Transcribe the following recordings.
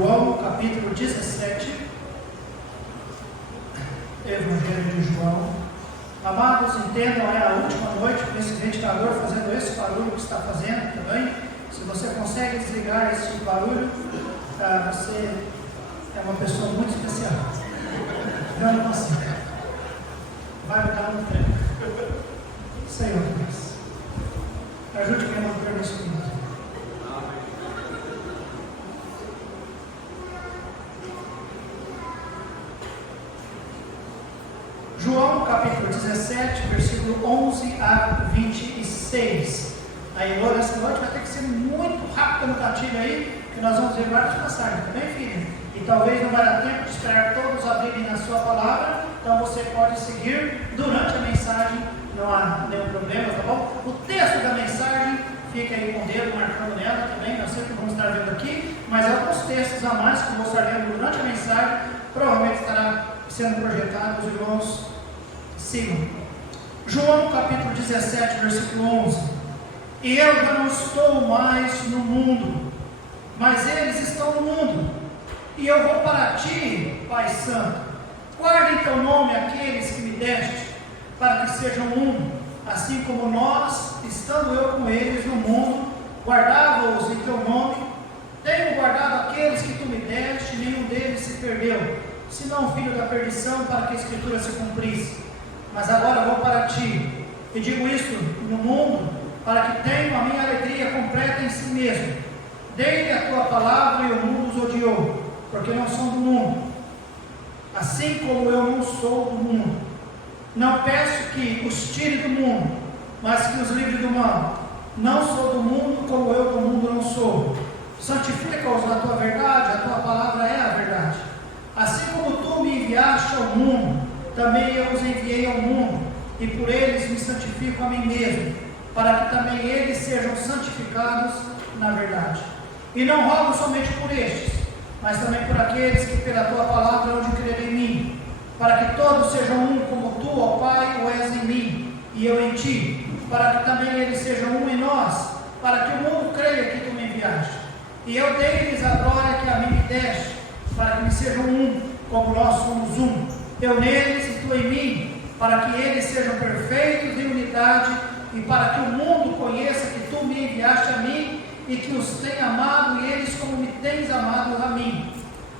João, capítulo 17, Evangelho de João. Amados, entendam, é a última noite com esse ventilador fazendo esse barulho que está fazendo também. Se você consegue desligar esse barulho, você é uma pessoa muito especial. Eu não consigo. Vai me dar um treco. Senhor Deus, ajude-me a manter no espírito. João capítulo 17, versículo 11 a 26. Aí, Lô, nessa noite vai ter que ser muito rápido no gatilho aí, que nós vamos ver várias passagens, tá bem, filha? E talvez não vai dar tempo de esperar todos abrirem a sua palavra, então você pode seguir durante a mensagem, não há nenhum problema, tá bom? O texto da mensagem, fica aí com o dedo marcando nela também, nós sempre vamos estar vendo aqui, mas alguns textos a mais que eu vou estar lendo durante a mensagem, provavelmente estará sendo projetado, os irmãos sigam. João capítulo 17, versículo 11. E eu já não estou mais no mundo, mas eles estão no mundo, e eu vou para ti, Pai Santo. Guarde em teu nome aqueles que me deste, para que sejam um, assim como nós, estando eu com eles no mundo, guardava-os em teu nome. Tenho guardado aqueles que tu me deste, nenhum deles se perdeu, senão o filho da perdição, para que a Escritura se cumprisse. Mas agora vou para ti, e digo isto no mundo, para que tenham a minha alegria completa em si mesmo. Dei-lhe a tua palavra e o mundo os odiou, porque não são do mundo, assim como eu não sou do mundo. Não peço que os tire do mundo, mas que os livre do mal. Não sou do mundo, como eu do mundo não sou. Santifica-os na tua verdade, a tua palavra é a verdade. Assim como tu me enviaste ao mundo, também eu os enviei ao mundo, e por eles me santifico a mim mesmo, para que também eles sejam santificados na verdade. E não rogo somente por estes, mas também por aqueles que pela tua palavra hão de crer em mim, para que todos sejam um, como tu, ó Pai, o és em mim, e eu em ti, para que também eles sejam um em nós, para que o mundo creia que tu me enviaste. E eu dei-lhes a glória que a mim me deste, para que me sejam um, como nós somos um. Eu neles e tu em mim, para que eles sejam perfeitos em unidade, e para que o mundo conheça que tu me enviaste a mim, e que os tenha amado, e eles como me tens amado a mim.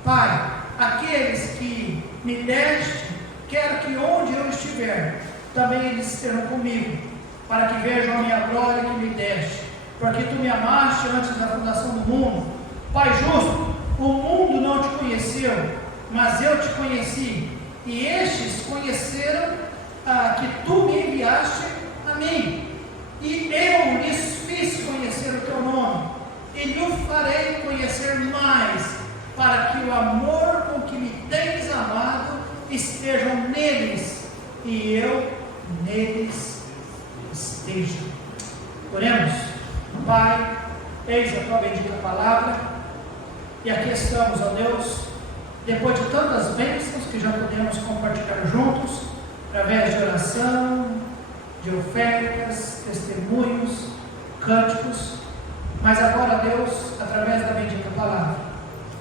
Pai, aqueles que me deste, quero que onde eu estiver, também eles estejam comigo, para que vejam a minha glória que me deste, porque tu me amaste antes da fundação do mundo. Pai justo, o mundo não te conheceu, mas eu te conheci, e estes conheceram que tu me enviaste a mim, e eu lhes fiz conhecer o teu nome, e lhe farei conhecer mais, para que o amor com que me tens amado estejam neles, e eu neles esteja. Oremos. Pai, eis a tua bendita palavra, e aqui estamos, ó Deus, depois de tantas bênçãos que já podemos compartilhar juntos, através de oração, de ofertas, testemunhos, cânticos, mas agora, Deus, através da bendita palavra.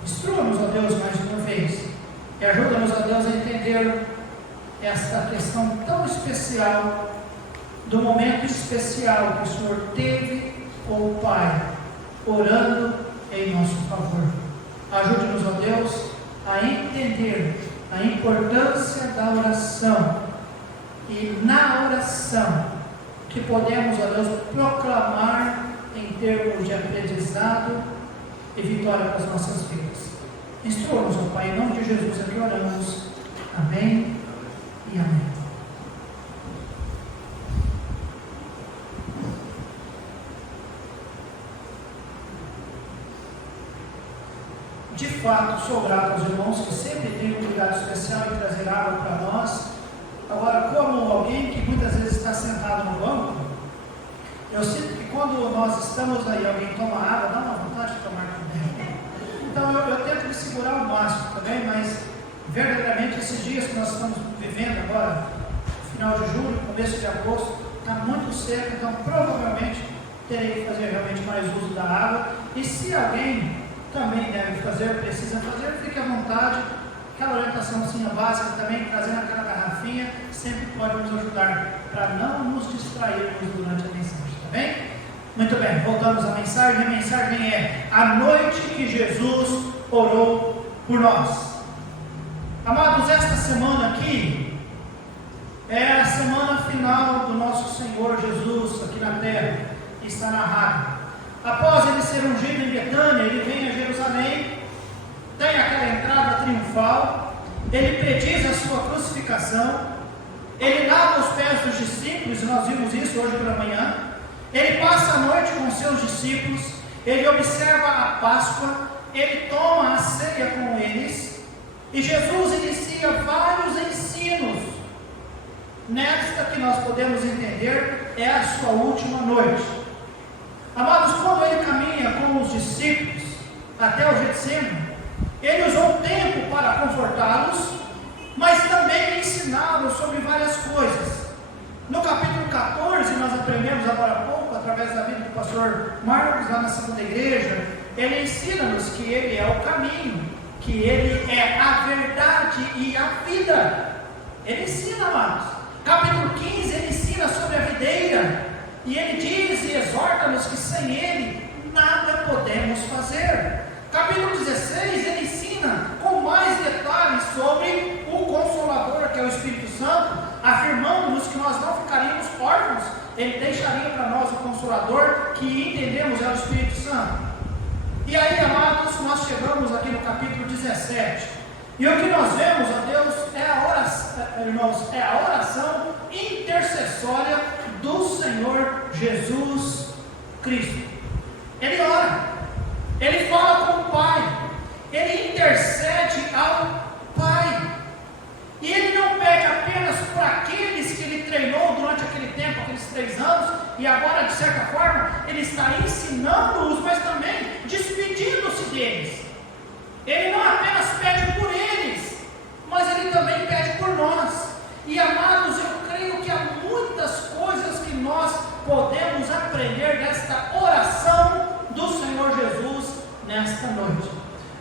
Instrua-nos, ó Deus, mais uma vez, e ajuda-nos, ó Deus, a entender esta questão tão especial, do momento especial que o Senhor teve com o Pai, orando em nosso favor. Ajude-nos, ó Deus, a entender a importância da oração, e na oração que podemos, ó Deus, proclamar em termos de aprendizado e vitória para as nossas vidas. Instrua-nos, ó Pai, em nome de Jesus aqui oramos. Amém e amém. De fato, sou grato aos irmãos que sempre têm um cuidado especial em trazer água para nós. Agora, como alguém que muitas vezes está sentado no banco, eu sinto que quando nós estamos aí, alguém toma água, dá uma vontade de tomar também. Então eu tento me segurar ao máximo também, mas verdadeiramente esses dias que nós estamos vivendo agora, final de julho, começo de agosto, está muito seco, então provavelmente terei que fazer realmente mais uso da água. E se alguém também deve fazer, precisa fazer, fique à vontade. Aquela orientaçãozinha básica também, trazendo aquela garrafinha, sempre pode nos ajudar para não nos distrairmos durante a mensagem, tá bem? Muito bem, voltamos à mensagem. A mensagem é a noite que Jesus orou por nós. Amados, esta semana aqui é a semana final do nosso Senhor Jesus aqui na terra, que está narrado. Após ele ser ungido em Betânia, ele vem a Jerusalém, tem aquela entrada triunfal, ele prediz a sua crucificação, ele lava os pés dos discípulos, e nós vimos isso hoje pela manhã, ele passa a noite com seus discípulos, ele observa a Páscoa, ele toma a ceia com eles, e Jesus inicia vários ensinos. Nesta que nós podemos entender é a sua última noite. Amados, quando ele caminha com os discípulos até o Getsemane, ele usou um tempo para confortá-los, mas também ensiná-los sobre várias coisas. No capítulo 14, nós aprendemos agora há pouco, através da vida do pastor Marcos, lá na segunda igreja, ele ensina-nos que ele é o caminho, que ele é a verdade e a vida. Ele ensina, amados. Capítulo 15, ele ensina sobre a videira, e ele diz e exorta-nos que sem ele nada podemos fazer. Capítulo 16, ele ensina com mais detalhes sobre o Consolador, que é o Espírito Santo, afirmando-nos que nós não ficaríamos órfãos, ele deixaria para nós o Consolador, que entendemos é o Espírito Santo. E aí, amados, nós chegamos aqui no capítulo 17, e o que nós vemos, ó Deus, é a oração, irmãos, é a oração intercessória do Senhor Jesus Cristo. Ele ora, ele fala com o Pai, ele intercede ao Pai, e ele não pede apenas para aqueles que ele treinou durante aquele tempo, aqueles 3 anos, e agora de certa forma ele está ensinando-os, mas também despedindo-se deles. Ele não apenas pede por eles, mas ele também pede por nós. E amados, eu creio que há muitas coisas que nós podemos aprender desta oração do Senhor Jesus nesta noite.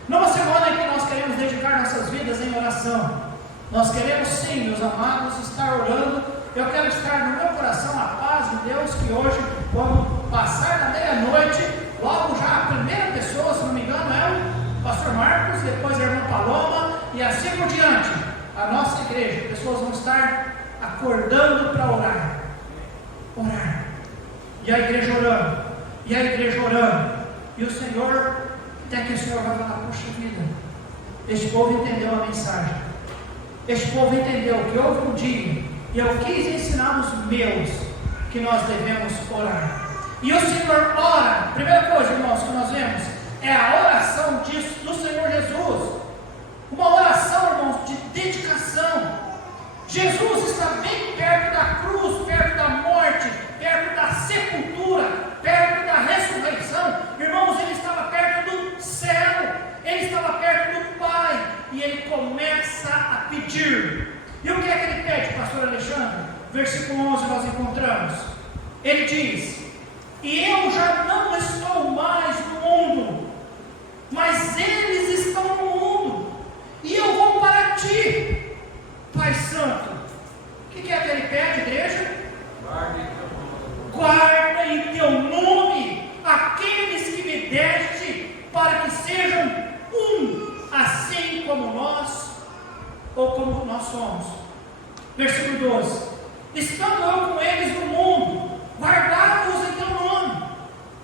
Numa semana em que nós queremos dedicar nossas vidas em oração, nós queremos sim, meus amados, estar orando. Eu quero estar no meu coração a paz de Deus, que hoje, quando passar da meia-noite, logo já a primeira pessoa, se não me engano, é o pastor Marcos, depois a irmã Paloma, e assim por diante, a nossa igreja, pessoas vão estar acordando para orar, e a igreja orando, e o Senhor, até que o Senhor vai falar, puxa vida, este povo entendeu a mensagem, este povo entendeu que houve um dia, e eu quis ensinar os meus, que nós devemos orar, e o Senhor ora. Primeira coisa, irmãos, que nós vemos, é a oração do Senhor Jesus, uma oração, irmãos, de dedicação. Jesus está bem perto da cruz, perto da morte, perto da sepultura, perto da ressurreição. Irmãos, ele estava perto do céu, ele estava perto do Pai, e ele começa a pedir. E o que é que ele pede, pastor Alexandre? Versículo 11 nós encontramos, ele diz: e eu já não estou mais no mundo, mas eles estão no mundo, e eu vou para ti, Pai Santo. O que é que ele pede, igreja? Guarda em teu nome aqueles que me deste, para que sejam um, assim como nós, ou como nós somos. Versículo 12: estando eu com eles no mundo, guardados em teu nome,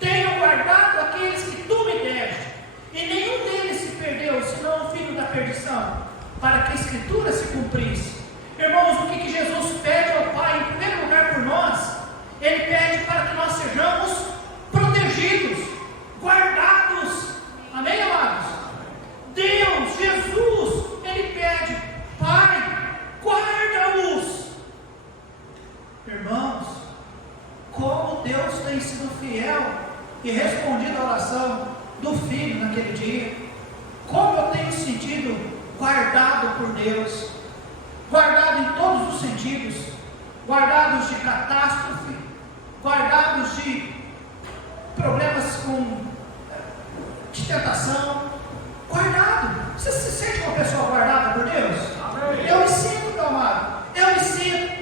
tenho guardado aqueles que tu me deste, e nenhum deles se perdeu, senão o filho da perdição, para que a Escritura se cumprisse. Irmãos, o que Jesus pede ao Pai, em primeiro lugar por nós? Ele pede para que nós sejamos protegidos, guardados. Amém, amados? Deus, Jesus, Ele pede: Pai, guarda-os. Irmãos, como Deus tem sido fiel e respondido à oração do Filho naquele dia, como eu tenho sentido guardado por Deus, guardado em todos os sentidos, guardados de catástrofe, guardados de problemas sustentação, guardado. Você se sente uma pessoa guardada por Deus? Amém. Eu me sinto, meu amado, eu me sinto.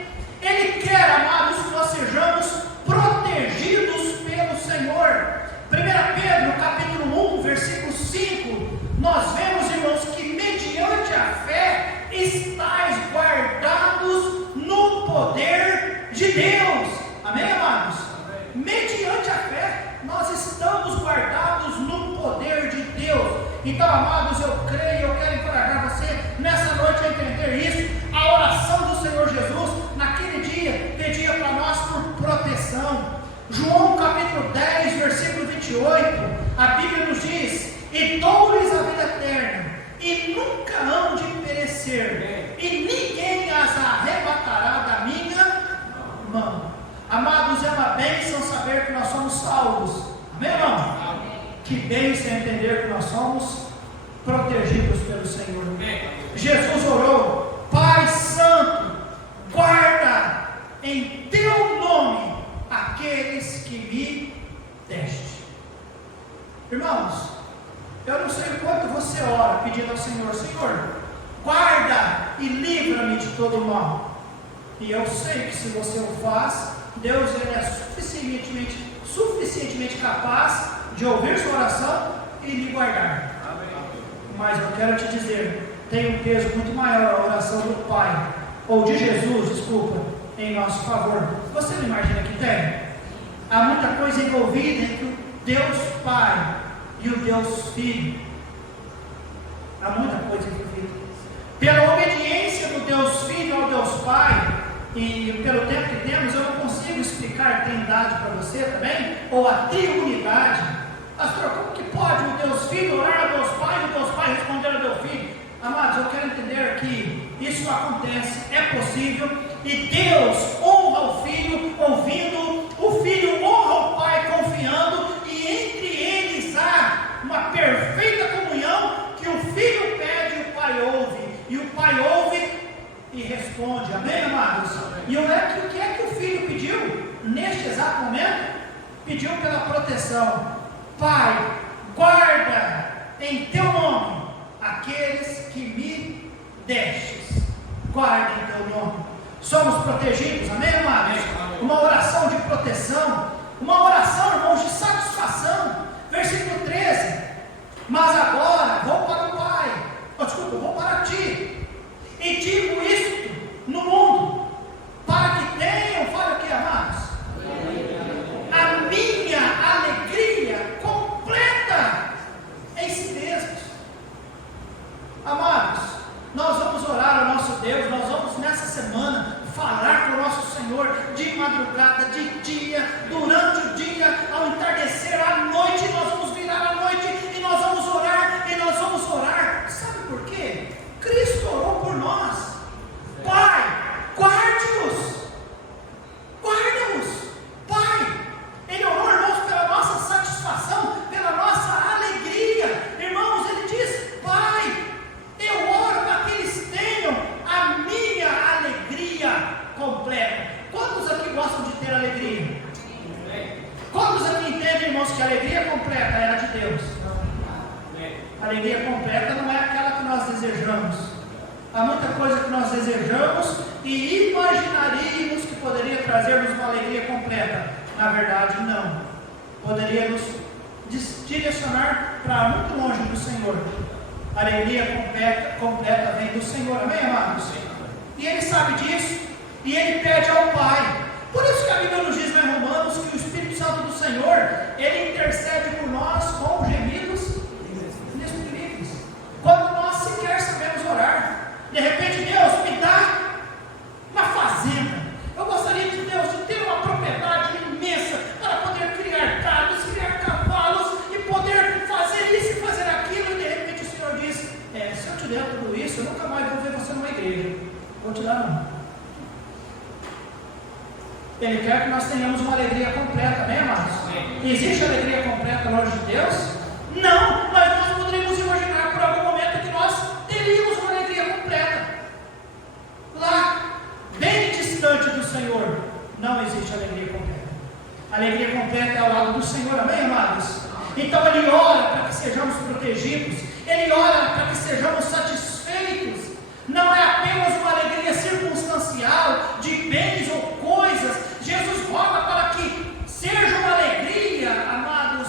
Ele quer, amados, que nós sejamos protegidos pelo Senhor. 1 Pedro, capítulo 1, versículo 5, nós vemos, irmãos, que mediante a fé estáis guardados no poder de Deus. Amém, amados? Amém. Mediante a fé, nós estamos guardados no poder de Deus. Então, amados, eu creio, eu quero encorajar você nessa noite a entender isso. A oração do Senhor Jesus, naquele dia, pedia para nós por proteção. João capítulo 10, versículo 28, a Bíblia nos diz: e dou-lhes a vida eterna, e nunca hão de perecer, e ninguém as arrebatará da minha mão. Amados, é uma bênção saber que nós somos salvos. Amém, irmão? Que bênção entender que nós somos protegidos pelo Senhor. Jesus orou: Pai Santo, guarda em teu nome aqueles que me deste. Irmãos, eu não sei o quanto você ora pedindo ao Senhor: Senhor, guarda e livra-me de todo mal. E eu sei que se você o faz, Deus ele é suficientemente capaz de ouvir sua oração e lhe guardar. Mas eu quero te dizer, tem um peso muito maior a oração do Pai, ou de Jesus, desculpa, em nosso favor. Você não imagina que tem? Há muita coisa envolvida entre o Deus Pai e o Deus Filho. Há muita coisa envolvida. Pela obediência do Deus Filho ao Deus Pai, e pelo tempo que temos, eu não consigo explicar a Trindade para você também, ou a triunidade. Pastor, como que pode o Deus Filho orar a Deus Pai e o Deus Pai responder a Deus Filho? Amados, eu quero entender que isso acontece, é possível, e Deus honra o Filho ouvindo, o Filho honra o Pai confiando, e entre eles há uma perfeita comunhão que o Filho pede e o Pai ouve, e o Pai ouve e responde. Amém, amados? E o que é que o Filho pediu neste exato momento? Pediu pela proteção. Pai, guarda em teu nome aqueles que me destes. Guarda em teu nome. Somos protegidos, amém, amados? Uma oração de proteção, uma oração, irmãos, de satisfação. Versículo 13: mas agora vou para o Pai, vou para ti, e digo isto no mundo, para que tenham, fala o que, amados? A minha alegria completa em si mesmos. Amados, nós vamos orar ao nosso Deus, nós vamos nessa semana falar com o nosso Senhor de madrugada, de dia, durante o dia, ao entardecer, à noite, nós vamos virar à noite e nós vamos orar, e nós vamos orar. Sabe por quê? Cristo orou por nós. Pai, guarde-nos, guarda-nos. Pai, Ele orou, irmãos, pela nossa satisfação, pela nossa alegria. Irmãos, Ele diz: Pai, eu oro para que eles tenham a minha alegria completa. Quantos aqui gostam de ter alegria? Quantos aqui entendem, irmãos, que a alegria completa é a de Deus? A alegria completa não é aquela que nós desejamos. Há muita coisa que nós desejamos e imaginaríamos que poderia trazer-nos uma alegria completa. Na verdade, não. Poderia nos direcionar para muito longe do Senhor. A alegria completa vem do Senhor. Amém, amados? E Ele sabe disso. E Ele pede ao Pai. Por isso que a Bíblia nos diz em Romanos que o Espírito Santo do Senhor, Ele intercede por nós com gemidos inexprimíveis. Quando nós sequer sabemos orar. De repente, Deus me dá uma fazenda. Eu gostaria de Deus de ter uma propriedade imensa para poder criar gados, criar cavalos e poder fazer isso e fazer aquilo. E de repente o Senhor diz: se eu te der tudo isso, eu nunca mais vou ver você numa igreja. Vou te dar não. Ele quer que nós tenhamos uma alegria completa, amém, amados? Existe alegria completa longe de Deus? Não, mas nós poderíamos imaginar por algum momento que nós teríamos uma alegria completa. Lá, bem distante do Senhor, não existe alegria completa. A alegria completa é ao lado do Senhor, amém, amados? Então Ele ora para que sejamos protegidos, Ele ora para que sejamos satisfeitos. Não é apenas uma alegria circunstancial de bens ou coisas. Jesus roga para que seja uma alegria, amados.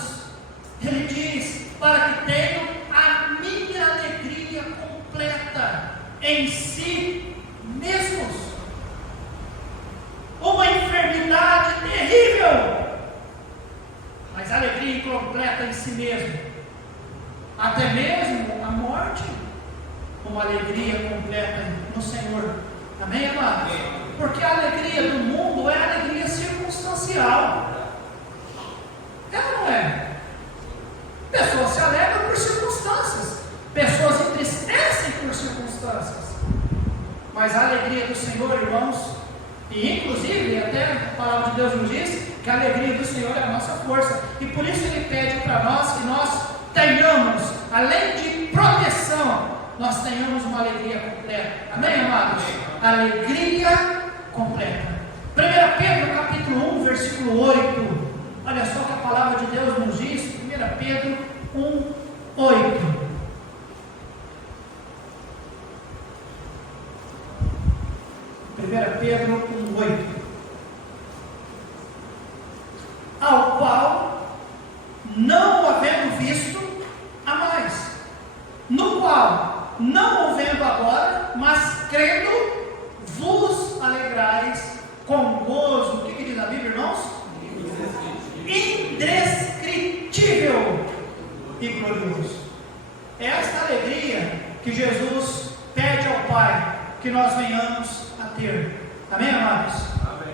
Ele diz, para que tenham a minha alegria completa em si mesmos. Uma enfermidade terrível, mas alegria incompleta em si mesmo. Até mesmo a morte, uma alegria completa no Senhor. Amém, amados? Porque a alegria do mundo é a alegria circunstancial. Ela não é. Pessoas se alegram por circunstâncias, pessoas entristecem por circunstâncias, mas a alegria do Senhor, irmãos, e inclusive até a palavra de Deus nos diz que a alegria do Senhor é a nossa força, e por isso Ele pede para nós que nós tenhamos, além de proteção, nós tenhamos uma alegria completa. Amém, amados? Alegria completa. 1 Pedro capítulo 1, versículo 8. Olha só o que a palavra de Deus nos diz. 1 Pedro 1, 8. Pedro 1,8, ao qual, não havendo visto, a mais, no qual, não o vendo agora, mas crendo, vos alegrais com gozo. O que diz a Bíblia, irmãos? Indescritível e glorioso. É esta alegria que Jesus pede ao Pai que nós venhamos a ter. Amém, amados? Amém.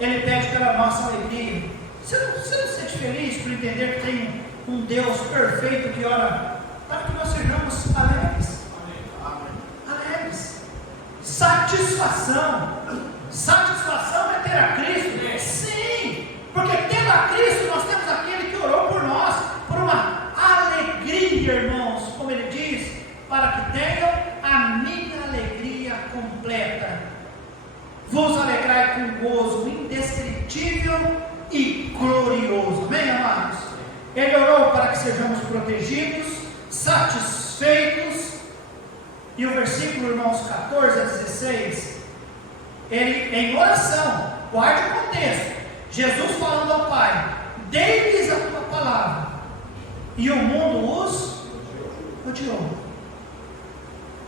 Ele pede pela nossa alegria. Você não se sente feliz por entender que tem um Deus perfeito que ora para que nós sejamos alegres? Amém. Alegres. Satisfação. Satisfação é ter a Cristo. Sim, porque tendo a Cristo nós temos aquele que orou por nós, por uma alegria, irmãos, como ele diz, para que tenham a minha alegria completa. Vos alegrai com gozo indescritível e glorioso. Amém, amados? Ele orou para que sejamos protegidos, satisfeitos. E o versículo, irmãos, 14 a 16, ele em oração, guarde o contexto, Jesus falando ao Pai, dei-lhes a tua palavra, e o mundo os odiou.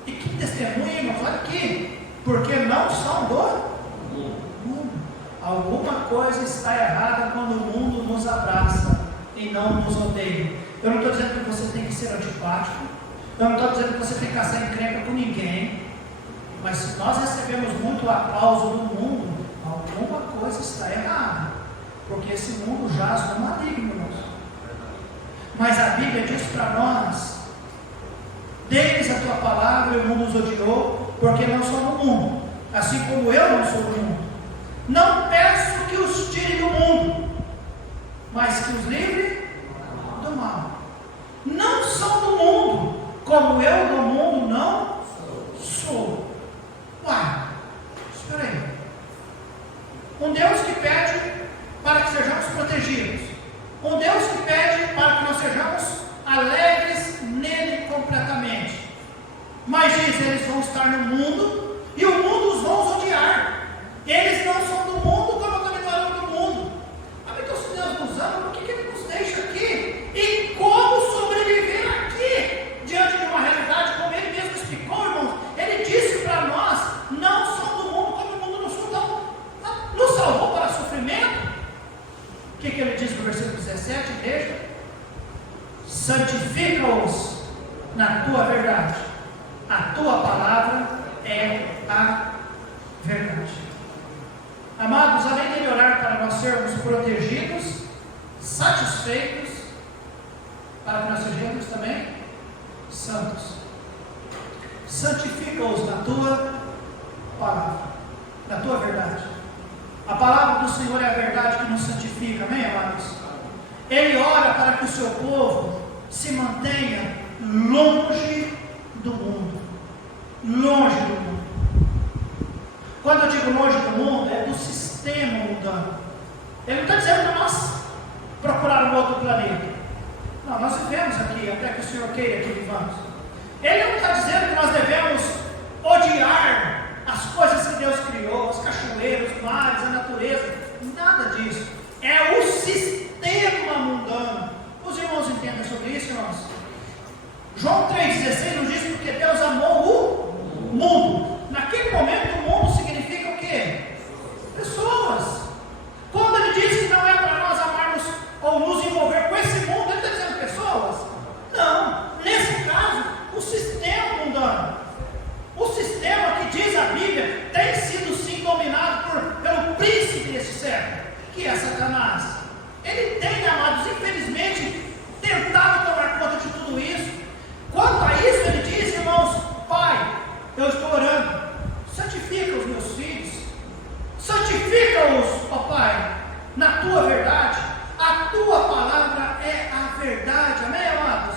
E que testemunho, irmãos, olha aqui, porque não são do mundo. Alguma coisa está errada quando o mundo nos abraça e não nos odeia. Eu não estou dizendo que você tem que ser antipático, eu não estou dizendo que você tem que caçar encrenca com ninguém, mas se nós recebemos muito aplauso do mundo, alguma coisa está errada, porque esse mundo jaz no maligno, irmãos. Mas a Bíblia diz para nós, dei-lhes a tua palavra e o mundo os odiou, porque não são do mundo, assim como eu não sou do mundo. Não peço que os tire do mundo, mas que os livre do mal. Não são do mundo, como eu do mundo não sou. Uai, espera aí. Um Deus que pede para que sejamos protegidos, um Deus que pede para que nós sejamos alegres nele completamente, mas diz, eles vão estar no mundo e o mundo os vão odiar. Eles não são do mundo, como eu também não era do mundo. Então, se Deus nos ama, por que Ele nos deixa aqui? E como sobreviver aqui diante de uma realidade, como Ele mesmo explicou, irmãos? Ele disse para nós, não são do mundo, como o mundo não são, então nos salvou para sofrimento. O que Ele diz no versículo 17, igreja? Santifica-os na tua verdade, a tua palavra é a verdade. Amados, além de orar para nós sermos protegidos, satisfeitos, para que nós sejamos também santos. Santifica-os na tua palavra, na tua verdade. A palavra do Senhor é a verdade que nos santifica, amém, amados? Ele ora para que o seu povo se mantenha longe do mundo. Longe do mundo. Quando eu digo longe do mundo, é do sistema mundano. Ele não está dizendo para nós procurar um outro planeta. Não, nós vivemos aqui, até Senhor queira que vivamos. Ele não está dizendo que nós devemos odiar as coisas que Deus criou, as cachoeiras, os mares, a natureza, nada disso. É o sistema mundano. Os irmãos entendem sobre isso, irmãos? João 3,16 nos diz porque Deus amou o mundo. Naquele momento, o mundo significa o quê? Pessoas. Quando ele diz que não é para nós amarmos ou nos envolver com esse mundo, ele está dizendo pessoas? Não. Nesse caso, o sistema mundano. O sistema que diz a Bíblia tem sido sim dominado pelo príncipe desse século, que é Satanás. Ele tem, amados, infelizmente, tentado tomar conta de tudo isso. Quanto a isso, ele diz, irmãos, Pai, eu estou orando, santifica os meus filhos, santifica-os, ó Pai, na tua verdade. A tua palavra é a verdade, amém, amados?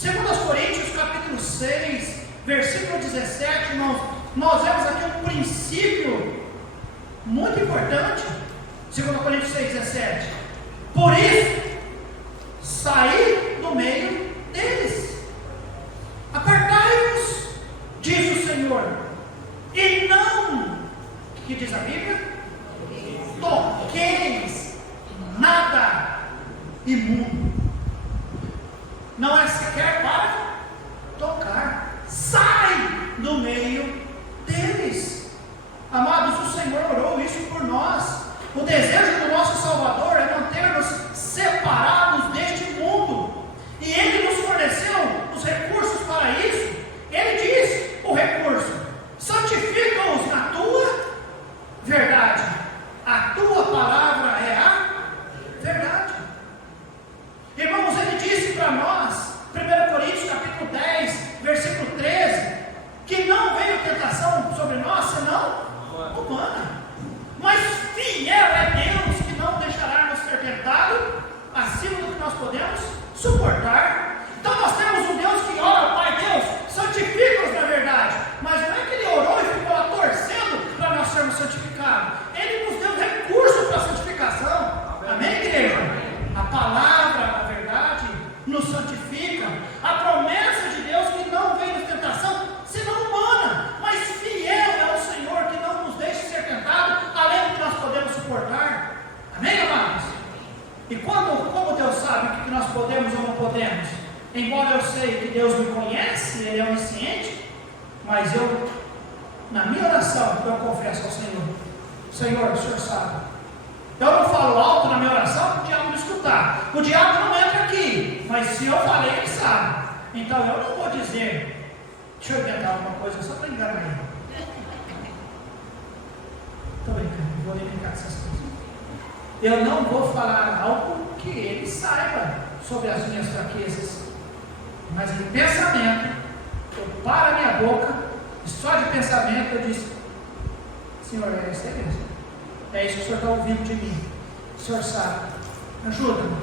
2 Coríntios capítulo 6, versículo 17, irmãos, nós vemos aqui um princípio muito importante. 2 Coríntios 6, 17. Por isso, saí do meio deles, apartai-vos, diz o Senhor, e não, que diz a Bíblia? Toqueis nada imundo. Não é sequer para tocar. Sai do meio deles. Amados, o Senhor orou isso por nós. O desejo do nosso Salvador é manter-nos separados deste mundo. E Ele nos forneceu os recursos para isso. Ele diz o recurso: santifica-os na tua verdade. A tua palavra é a verdade. Irmãos, Ele disse para nós, 1 Coríntios capítulo 10, versículo 13, que não veio tentação sobre nós, senão humana. Mas fiel é Deus, que não deixará nos ser tentado acima do que nós podemos suportar. Então nós temos um Deus que ora, Pai Deus, santifica-os na verdade. Mas não é que Ele orou e ficou lá torcendo para nós sermos santificados. Ele nos deu recurso para a santificação. Amém, igreja? A palavra, a verdade, nos santifica. A promessa de Deus que não vem nos tentação, senão humana, mas fiel é o Senhor, que não nos deixe ser tentado além do que nós podemos suportar. Amém, amados? E como Deus sabe o que nós podemos ou não podemos? Embora eu sei que Deus me conhece, Ele é onisciente, mas eu, na minha oração, eu confesso ao Senhor: Senhor, o Senhor sabe. Eu não falo alto na minha oração para o diabo não escutar. O diabo não entra aqui, mas se eu falei, ele sabe. Então eu não vou dizer, deixa eu inventar alguma coisa só para enganar ele. Estou brincando, não vou nem brincar com essas coisas. Eu não vou falar algo que ele saiba sobre as minhas fraquezas. Mas em pensamento, eu paro a minha boca e só de pensamento eu disse: Senhor, é isso mesmo. É isso que o Senhor está ouvindo de mim. O Senhor sabe. Ajuda-me.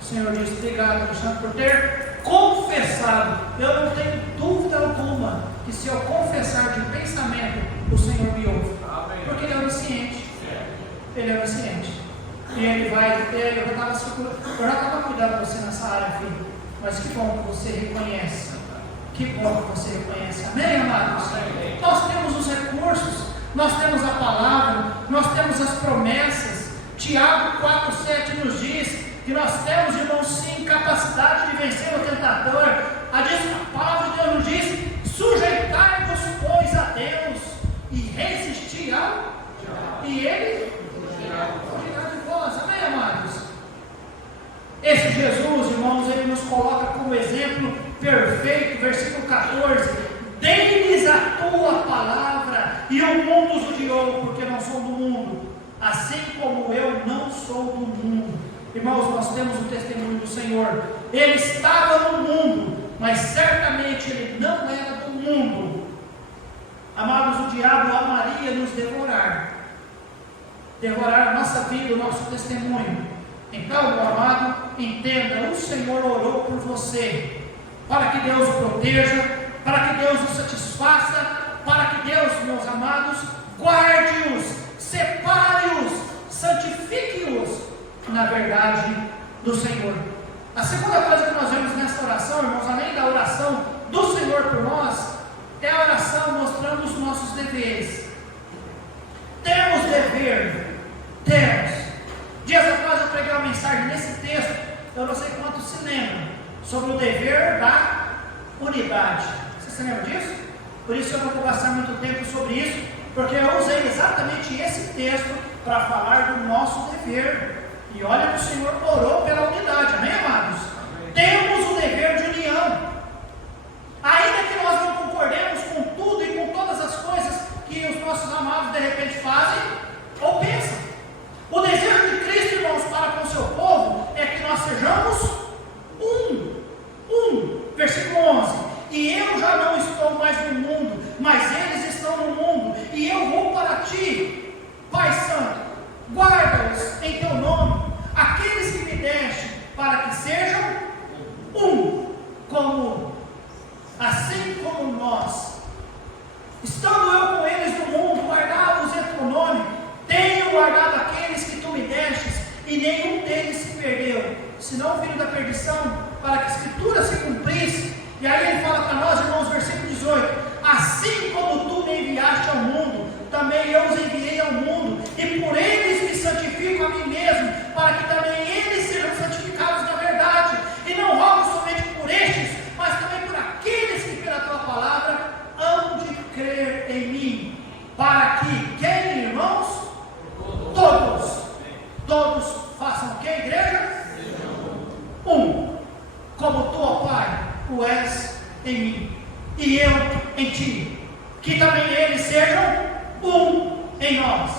O Senhor diz: obrigado, Alexandre, por ter confessado. Eu não tenho dúvida alguma que se eu confessar de pensamento, o Senhor me ouve. Amém. Porque Ele é onisciente. Ele é onisciente. E Ele vai. Eu já estava cuidando de você nessa área, filho. Mas que bom que você reconhece. Que bom que você reconhece. Amém, amados? Amém. Nós temos os recursos, nós temos a palavra, nós temos as promessas. Tiago 4,7 nos diz que nós temos, irmãos, sim, capacidade de vencer o tentador. A palavra de Deus nos diz: sujeitai-vos, pois, a Deus e resistir ao diabo, e Ele fugirá de vós. Amém, amados? Esse Jesus, irmãos, Ele nos coloca como exemplo perfeito. Versículo 14: dei-lhes a tua palavra, e o mundo os odiou, porque não sou do mundo, assim como eu não sou do mundo. Irmãos, nós temos o testemunho do Senhor. Ele estava no mundo, mas certamente Ele não era do mundo. Amados, o diabo amaria nos devorar a nossa vida, o nosso testemunho. Então, meu amado, entenda: o Senhor orou por você, para que Deus o proteja, para que Deus o satisfaça, para que Deus, meus amados, guarde-os, separe-os, santifique-os na verdade do Senhor. A segunda coisa que nós vemos nessa oração, irmãos, além da oração do Senhor por nós, é a oração mostrando os nossos deveres. Temos dever, temos. Dias atrás eu preguei uma mensagem nesse texto, eu não sei quantos se lembram, sobre o dever da unidade. Você se lembra disso? Por isso eu não vou gastar muito tempo sobre isso, porque eu usei exatamente esse texto para falar do nosso dever. E olha que o Senhor orou pela unidade, amém, amados? Temos o dever de união. Ainda que nós não concordemos com tudo e com todas as coisas que os nossos amados de repente fazem ou pensam. O desejo de Cristo, irmãos, para com o seu povo é que nós sejamos um. Versículo 11. E eu já não estou mais no mundo, mas eles estão no mundo, e eu vou para ti, Pai Santo. Guarda-os em teu nome, aqueles que me deste, para que sejam um, assim como nós. Estando eu com eles no mundo, guardava-os em teu nome, tenho guardado aqueles que tu me destes, e nenhum deles se perdeu, senão o filho da perdição, para que a Escritura se cumprisse. E aí ele fala para nós, irmãos, versículo 18: assim como tu me enviaste ao mundo, também eu os enviei ao mundo, e por eles me santifico a mim mesmo, para que também eles sejam santificados na verdade. E não rogo somente por estes, mas também por aqueles que pela tua palavra hão de crer em mim, para que, quem, irmãos? Todos façam o que, igreja? Um, como tu, ó Pai, tu és em mim, e eu em ti, que também eles sejam um em nós,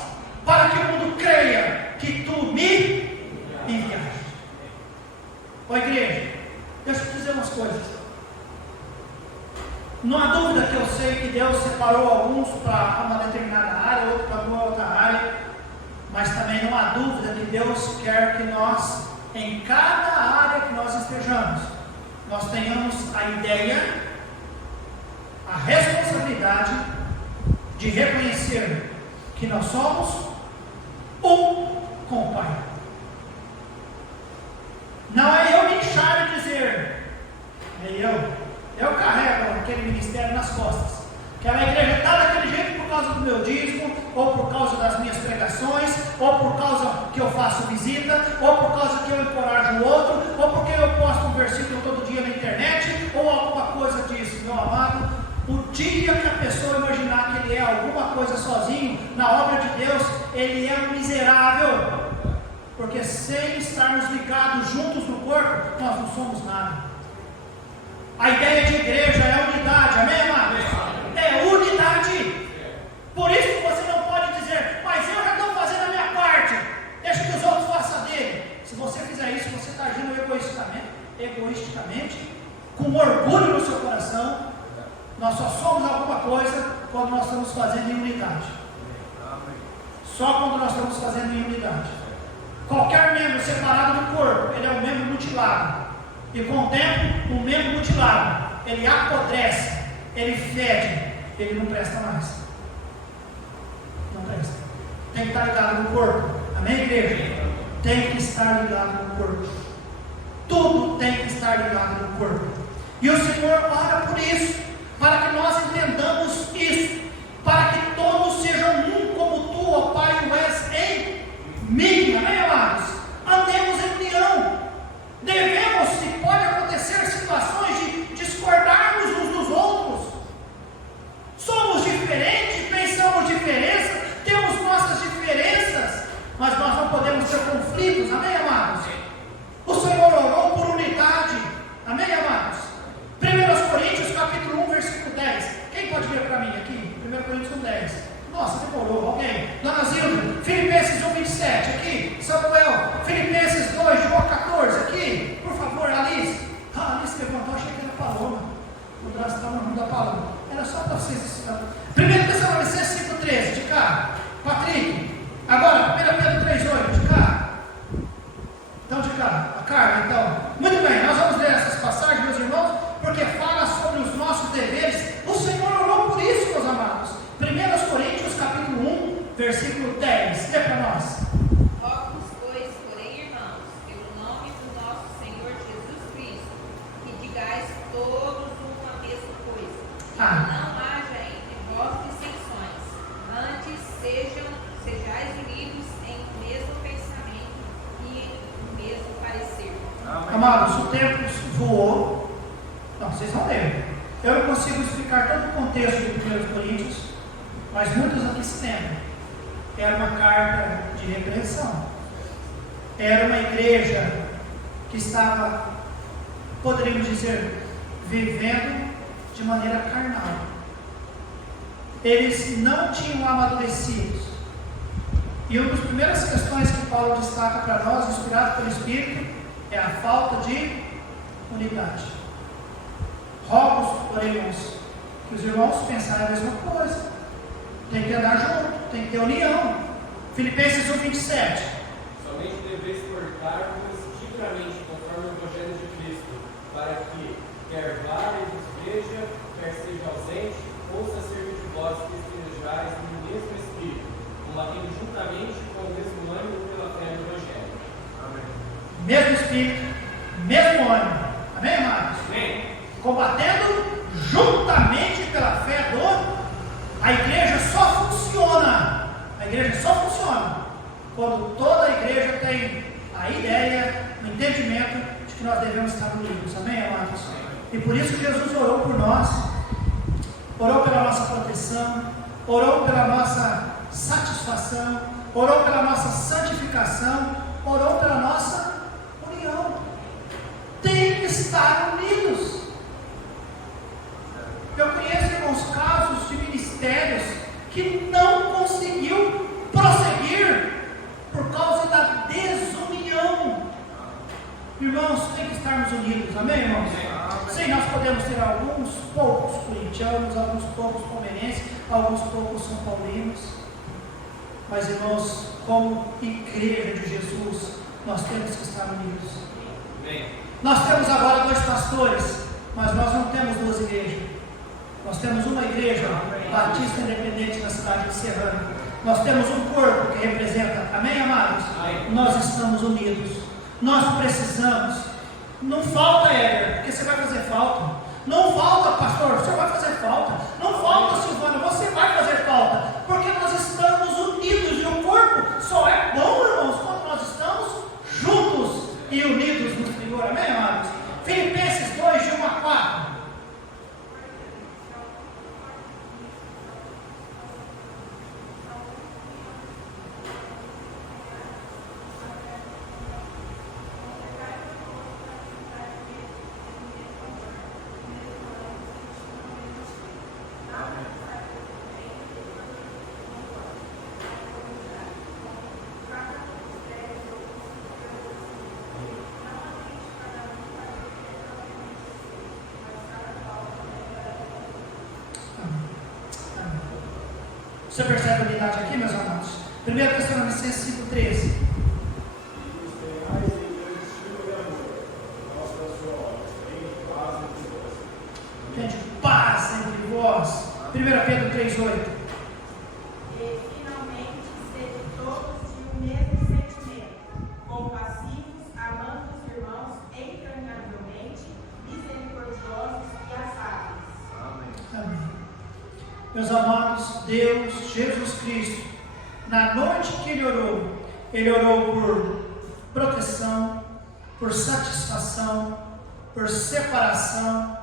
para que o mundo creia que tu me enviaste. Ó igreja, deixa eu te dizer umas coisas. Não há dúvida que eu sei que Deus separou alguns para uma determinada área, outros para uma outra área, mas também não há dúvida que Deus quer que nós, em cada área que nós estejamos, nós tenhamos a ideia, a responsabilidade de reconhecer que nós somos um com o Pai. Não é eu me inchar e dizer, eu carrego aquele ministério nas costas. Aquela igreja está daquele jeito por causa do meu dízimo, ou por causa das minhas pregações, ou por causa que eu faço visita, ou por causa que eu encorajo o outro, ou porque eu posto um versículo todo dia na internet, ou alguma coisa disso, meu amado. O dia que a pessoa imaginar que ele é alguma coisa sozinho na obra de Deus, ele é um miserável, porque sem estarmos ligados juntos no corpo, nós não somos nada. A ideia de igreja é unidade, amém, amados? É unidade. Por isso que você não pode dizer, mas eu já estou fazendo a minha parte, deixa que os outros façam dele. Se você fizer isso, você está agindo egoisticamente, com orgulho no seu coração. Nós só somos alguma coisa quando nós estamos fazendo em unidade. Só quando nós estamos fazendo em unidade. Qualquer membro separado do corpo, ele é um membro mutilado. E com o tempo, o membro mutilado, ele apodrece, ele fede, ele não presta mais. Não presta. Tem que estar ligado no corpo. Amém, igreja? Tem que estar ligado no corpo. Tudo tem que estar ligado no corpo. E o Senhor ora por isso, para que nós entendamos isso, para que todos sejam um como tu, ó Pai, o és em mim. Amém, amados? Andemos em união. Devemos, se pode acontecer situações de discordarmos uns dos outros. Somos diferentes, pensamos diferenças, temos nossas diferenças, mas nós não podemos ter conflitos, amém, amados? O Senhor orou por unidade, amém, amados? 1 Coríntios capítulo 1, versículo 10. Quem pode ler para mim aqui? 1 Coríntios 1, 10. Nossa, demorou, alguém? Dona Zilda, Filipenses 1, 27, aqui. Samuel, Filipenses 2, João 14, aqui. Por favor, Alice. Alice levantou, achei que era Paloma. O braço está no mundo da Paloma. Era só para vocês. 1 Tessalonicenses 5, 13, de cá. Patrick. Agora, 1 Pedro 3, 8, de cá. Então, de cá. A Carla, então. Muito bem, nós vamos ler essas passagens, meus irmãos, porque fala sobre os nossos deveres. O Senhor orou por isso, meus amados. 1 Coríntios capítulo 1, versículo 10. Lê para nós. Rogo-vos, pois, porém, irmãos, pelo nome do nosso Senhor Jesus Não haja entre vós dissensões, antes sejais unidos em um mesmo pensamento e um mesmo parecer. Amados, o tempo voou. Não, vocês vão ler. Eu não consigo explicar todo o contexto de 1 Coríntios, mas muitos aqui se lembram. Era uma carta de repreensão. Era uma igreja que estava, poderíamos dizer, vivendo de maneira carnal. Eles não tinham amadurecidos. E uma das primeiras questões que Paulo destaca para nós, inspirado pelo Espírito, é a falta de unidade. Rogo, porém, irmãos, que os irmãos pensarem a mesma coisa. Tem que andar junto, tem que ter união. Filipenses 1:27. Somente deveis portar-vos dignamente conforme o Evangelho de Cristo, para que, quer vá e vos veja, quer seja ausente, ouça acerca de vós que estejais no mesmo Espírito, combatendo juntamente com o mesmo ânimo pela fé do Evangelho. Amém. Mesmo Espírito, mesmo ânimo. Amém, amados? Amém. Combatendo juntamente pela fé do... A igreja só funciona. A igreja só funciona quando toda a igreja tem a ideia, o entendimento de que nós devemos estar unidos. Amém, amados? E por isso que Jesus orou por nós, orou pela nossa proteção, orou pela nossa satisfação, orou pela nossa santificação, orou pela nossa união. Tem que estar unidos. Eu conheço, irmãos, casos de ministérios que não conseguiu prosseguir por causa da desunião. Irmãos, tem que estarmos unidos, amém, irmãos? Sim, nós podemos ter alguns poucos corintianos, alguns poucos palmeirenses, alguns poucos são paulinos, mas, irmãos, como igreja de Jesus, nós temos que estar unidos. Amém. Nós temos agora 2 pastores, mas nós não temos 2 igrejas. Nós temos uma igreja batista independente na cidade de Serrano. Nós temos um corpo que representa, amém, amados? Amém. Nós estamos unidos. Nós precisamos. Não falta, Éder, porque você vai fazer falta. Não falta, pastor, você vai fazer falta. Não falta, Silvana, você vai fazer falta. Porque nós estamos unidos e o corpo só é bom, irmãos, quando nós estamos juntos e unidos no Senhor, amém, amados? Filipenses 2, de 1 a 4. Você percebe a unidade aqui, meus amados? 1 Tessalonicenses 5:13. Gente, paz entre vós. 1 Pedro 3:8. E finalmente, sede todos de um mesmo sentimento, compassivos, amando os irmãos entranhavelmente, misericordiosos e afáveis. Amém. Meus amados, Deus, Jesus Cristo, na noite que Ele orou por proteção, por satisfação, por separação,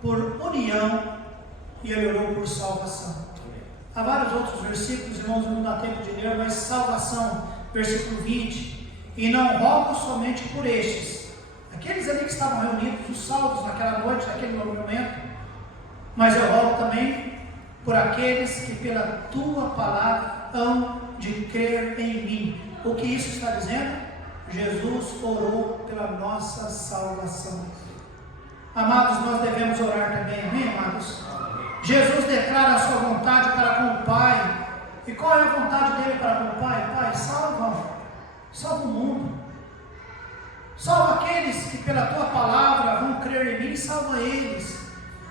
por união, e Ele orou por salvação. Há vários outros versículos, irmãos, não dá tempo de ler, mas salvação, versículo 20, e não rogo somente por estes, aqueles ali que estavam reunidos, os salvos naquela noite, naquele momento, mas eu rogo também por aqueles que pela tua palavra hão de crer em mim. O que isso está dizendo? Jesus orou pela nossa salvação. Amados, nós devemos orar também, amém, amados? Jesus declara a sua vontade para com o Pai. E qual é a vontade dele para com o Pai? Pai, salva o mundo. Salva aqueles que pela tua palavra vão crer em mim, salva eles.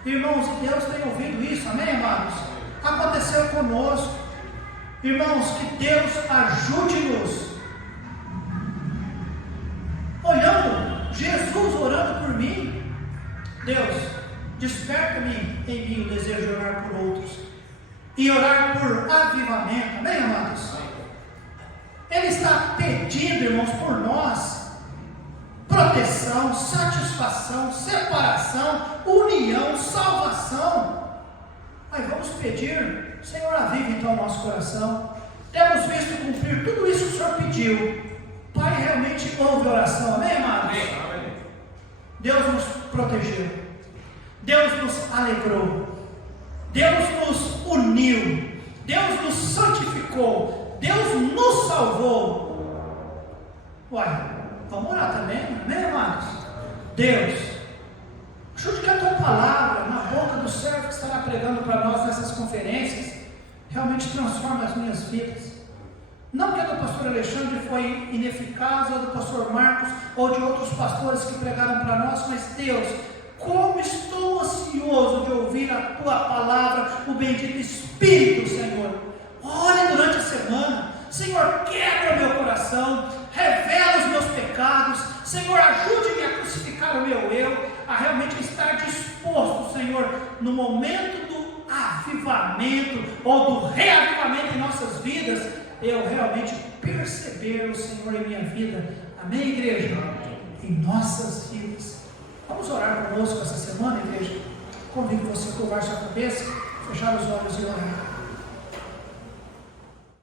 Irmãos, e Deus tem ouvido isso, amém, amados? Aconteceu conosco. Irmãos, que Deus ajude-nos. Olhando, Jesus orando por mim. Deus, desperta-me em mim o desejo de orar por outros e orar por avivamento, amém, amados? Ele está pedindo, irmãos, por nós proteção, satisfação, separação, união, salvação. Mas vamos pedir, Senhor, aviva então o nosso coração. Temos visto cumprir tudo isso que o Senhor pediu. Pai, realmente ouve a oração, amém, amados? Amém. Deus nos protegeu, Deus nos alegrou, Deus nos uniu, Deus nos santificou, Deus nos salvou. Uai, vamos orar também, amém, amados? Deus, ajude que a tua palavra na boca do servo que estará pregando para nós nessas conferências realmente transforme as minhas vidas. Não que a do pastor Alexandre foi ineficaz, ou do pastor Marcos, ou de outros pastores que pregaram para nós, mas Deus, como estou ansioso de ouvir a tua palavra, o bendito Espírito, Senhor. Olha durante a semana, Senhor, quebra o meu coração, revela os meus pecados, Senhor, ajude-me a crucificar o meu eu, a realmente estar disposto, Senhor, no momento do avivamento, ou do reavivamento em nossas vidas, eu realmente perceber o Senhor em minha vida, amém, igreja? Em nossas vidas. Vamos orar conosco essa semana, igreja? Convido você a curvar sua cabeça, fechar os olhos e orar.